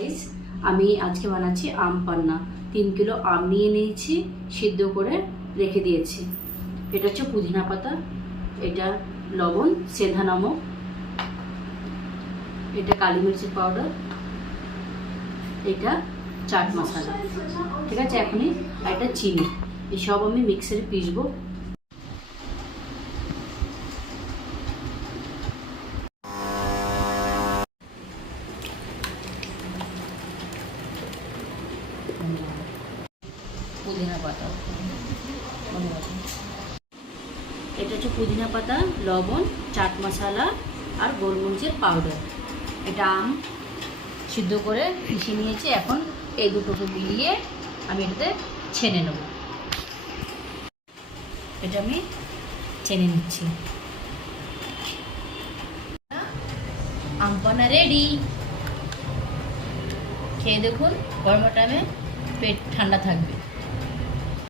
Guys, আমি আজকে বানাচ্ছি আম পান্না। 3 কিলো আম নিয়ে নিয়েছি, সিদ্ধ করে রেখে দিয়েছি। এটা হচ্ছে পুদিনা পাতা, এটা লবণ, সেন্ধা নমক, এটা কালি মির্চের পাউডার, এটা চাট মশলা। ঠিক আছে, এখনই এটা চিনি, এসব আমি মিক্সারে পিসবো। পুদিনা পাতা, এটা হচ্ছে পুদিনা পাতা, লবণ, চাট মশলা আর গোলমরিচের পাউডার। এটা আম সিদ্ধ করে পিষে নিয়েছি। এখন এই দুটোকে মিলিয়ে আমি এটাতে ছেনে নেব। এটা আমি ছেনে নিচ্ছি। আম পান্না রেডি। খেয়ে দেখুন, গরমের টাইমে পেট ঠান্ডা থাকবে।